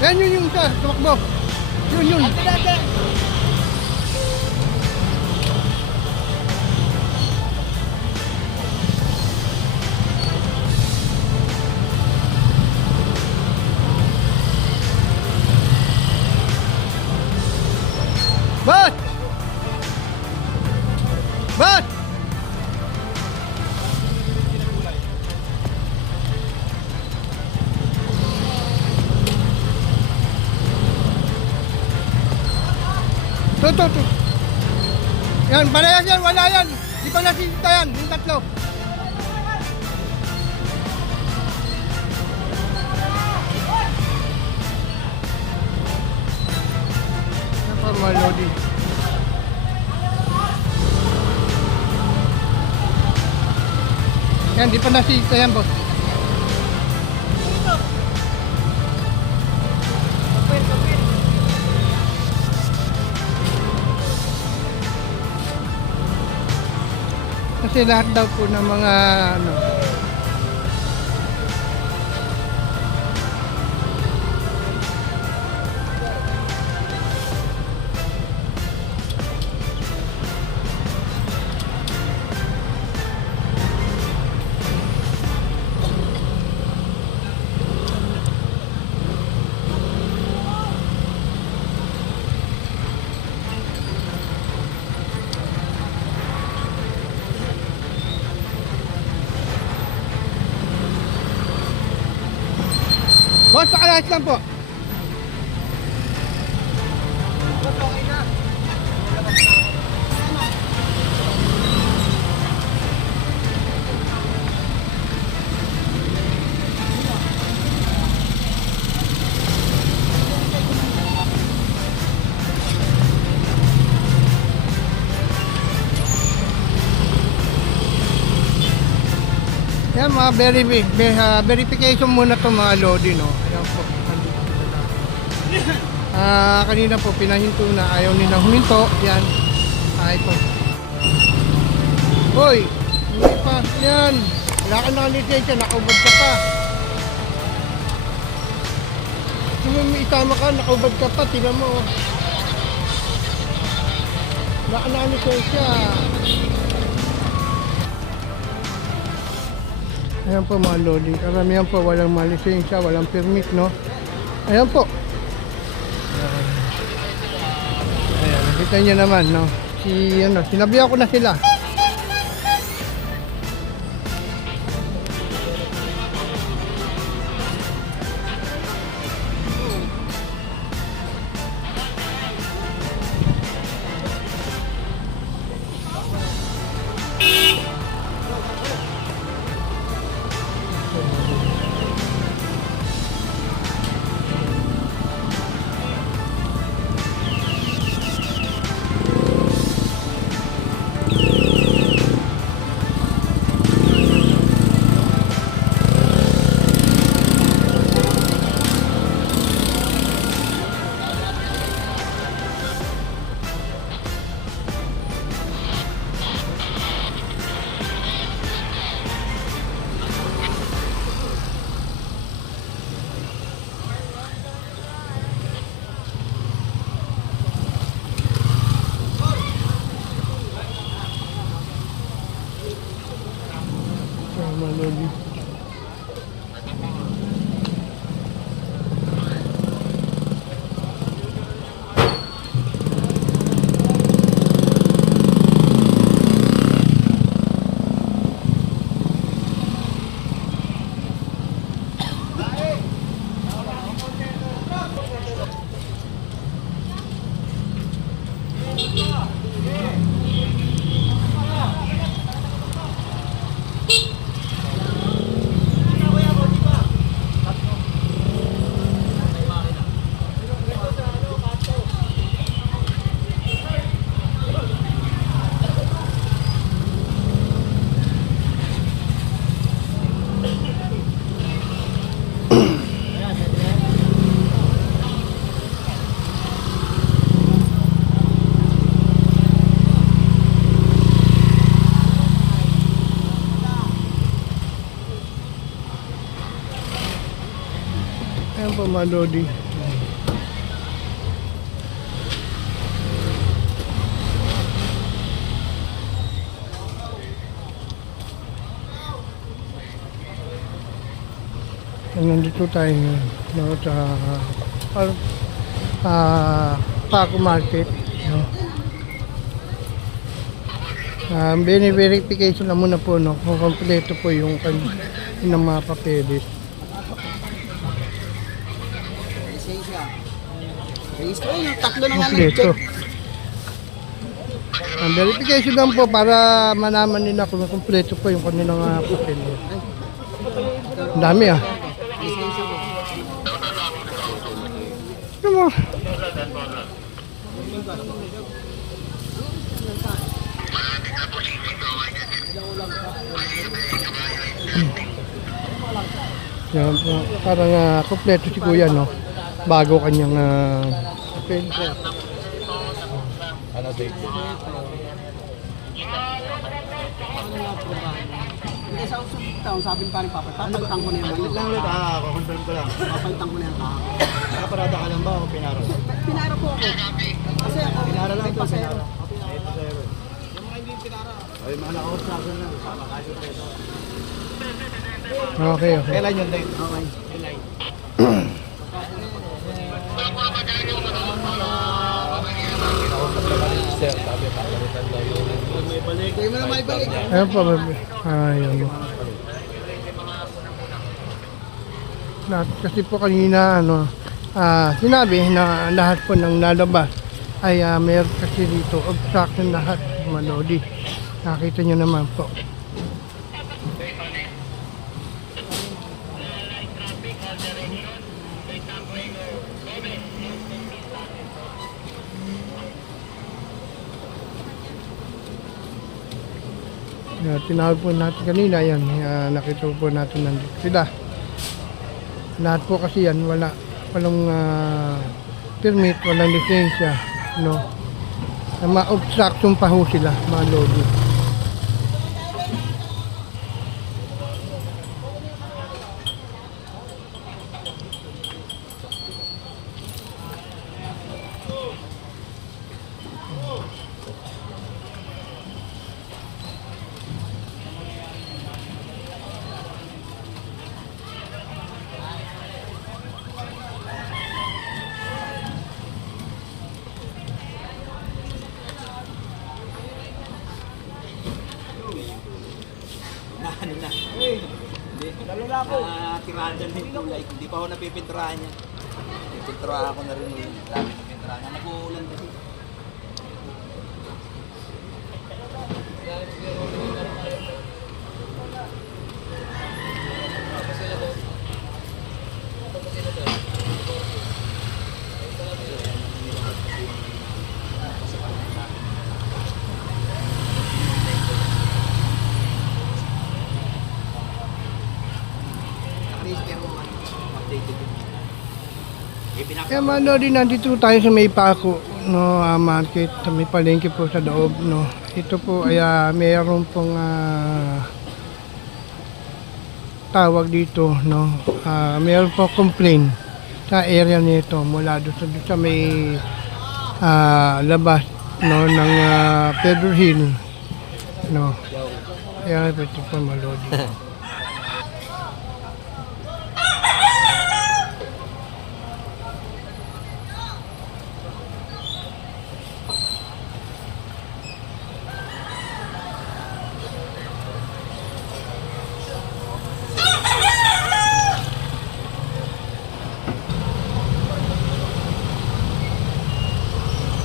Yan yun yung isa, tumakbo. Yun. Boss! Boss! Tuto. Yan, parehas yan, wala yan. Di pa nasisita yan, yung tatlo. Malodi. Yan, di pa nasisita yan, boss. Kasi lahat daw po ng mga ano, boss, pakalahit lang po. Yan, mga verification muna to mga lodi, no. Ayan po. Kanina po pinahinto na, ayaw nila huminto. Yan. Ito. Hoy, hindi pa. Yan. Wala ka nakalisensya, nakaubad ka pa. Kung may isama ka, nakaubad ka pa, tingnan mo. Wala ka nakalisensya. Ayan po mga loading. Karamihan po walang malisensya, walang permit, no? Ayan po. Ayan, nakita nyo naman, no? Sinabihan ko na sila. Malodi. Ayan po mga lodi. Nandito tayo ngayon, no, sa Paco Market, no. Verification na muna po, no, kung kompleto po yung kanilang mga papeles. Lisensya. Registro yung tatlo na nga Kompleto. nag-check. Verification lang po para malaman nila kung kompleto po yung kanilang papeles. Ang dami ah. Lisensya ko. Ano mo? Yan po. Parang kompleto si Kuya, no? Bago kanyang papel. Ano date? Hindi sa usap taon, sabi pa rin papa, papalitan ko na yan. Wait lang ulit, confirm ko lang. Papalitan ko na yan. Nakaparada ka lang ba o pinaro? Pinara po ako. Kasi ako, Pinara lang may ito, pasero. pinara. Ito sa'yo. Yung mga hindi pinara. Ay, mga naka-obstruction lang. Papakasyo pa ito. Okay, okay. Kailan yung date? Okay. Sir, sabi, papalitan daw yung... May balik. Hindi mo na may balik. Ayun po. Ayun. Kasi po kanina, sinabi na lahat po ng lalabas ay meron kasi dito obstruction lahat, Malodi. Nakita nyo naman po. Tinawag po natin kanina, yan, nakita po natin nandito sila. Lahat po kasi yan, walang permit, walang lisensya, no. Ma-obstruction pa ho sila, mga lodi. Ano na? Hindi. Lalo na ako. Tirahan dyan yung kulay. Hindi pa ako napipinturahan niya. Pipinturahan ako na rin yung dami ng pinturahan. Nag-uulan kasi. Kaya mga lodi, nandito tayo sa may Paco, no, market, sa may palengke po sa loob, no. Ito po ay mayroon pong tawag dito, no. Mayroon pong complaint sa area nito mula doon sa may labas, no, ng Pedro Hill, no. Kaya ito po mga lodi.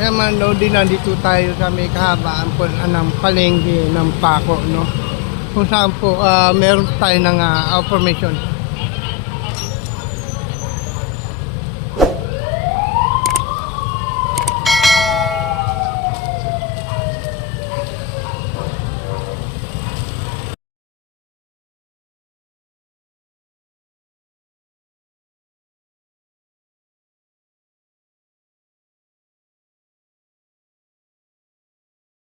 Kaya man, Lodi, nandito tayo sa may kahabaan po ng palengke ng Paco, no? Kung saan po meron tayo ng information